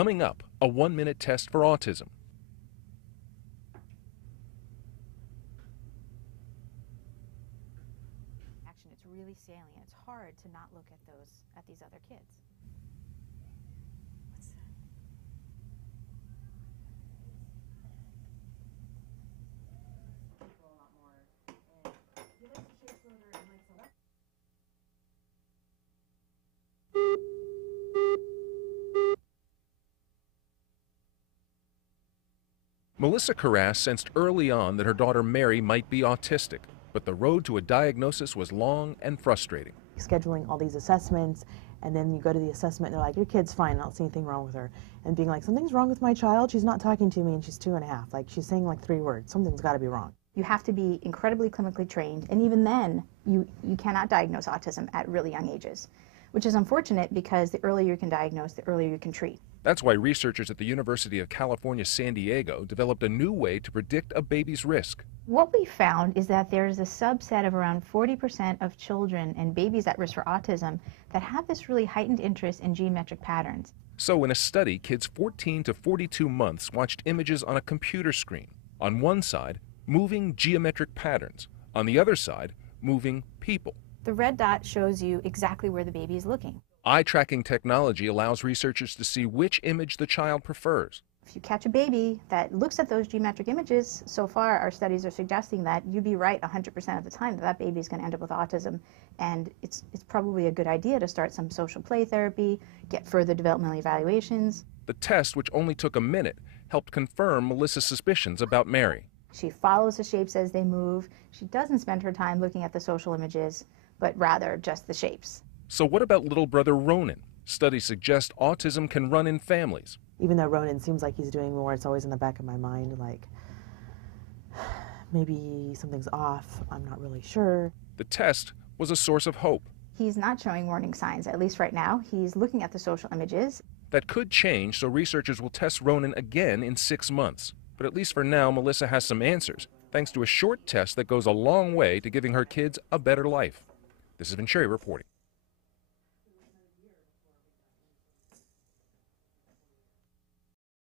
Coming up, a 1-minute test for autism. Action, it's really salient. It's hard to not look at these other kids. Melissa Carras sensed early on that her daughter Mary might be autistic, but the road to a diagnosis was long and frustrating. Scheduling all these assessments, and then you go to the assessment and they're like, your kid's fine, I don't see anything wrong with her. And being like, something's wrong with my child, she's not talking to me and she's 2.5. Like, she's saying like 3 words, something's got to be wrong. You have to be incredibly clinically trained, and even then, you cannot diagnose autism at really young ages, which is unfortunate because the earlier you can diagnose, the earlier you can treat. That's why researchers at the University of California, San Diego developed a new way to predict a baby's risk. What we found is that there's a subset of around 40% of children and babies at risk for autism that have this really heightened interest in geometric patterns. So in a study, kids 14 to 42 months watched images on a computer screen. On one side, moving geometric patterns. On the other side, moving people. The red dot shows you exactly where the baby is looking. Eye tracking technology allows researchers to see which image the child prefers. If you catch a baby that looks at those geometric images, so far our studies are suggesting that you'd be right 100% of the time that baby is going to end up with autism, and it's probably a good idea to start some social play therapy, get further developmental evaluations. The test, which only took a minute, helped confirm Melissa's suspicions about Mary. She follows the shapes as they move. She doesn't spend her time looking at the social images, but rather just the shapes. So what about little brother Ronan? Studies suggest autism can run in families. Even though Ronan seems like he's doing more, it's always in the back of my mind, like, maybe something's off, I'm not really sure. The test was a source of hope. He's not showing warning signs, at least right now. He's looking at the social images. That could change, so researchers will test Ronan again in 6 months. But at least for now, Melissa has some answers, thanks to a short test that goes a long way to giving her kids a better life. This has been Sherry reporting.